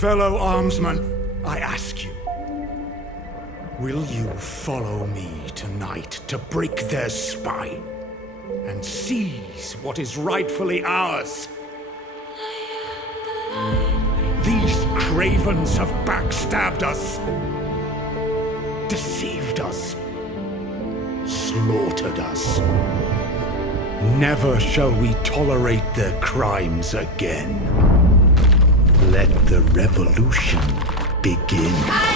Fellow armsmen, I ask you, will you follow me tonight to break their spine and seize what is rightfully ours? These cravens have backstabbed us, deceived us, slaughtered us. Never shall we tolerate their crimes again. Let the revolution begin.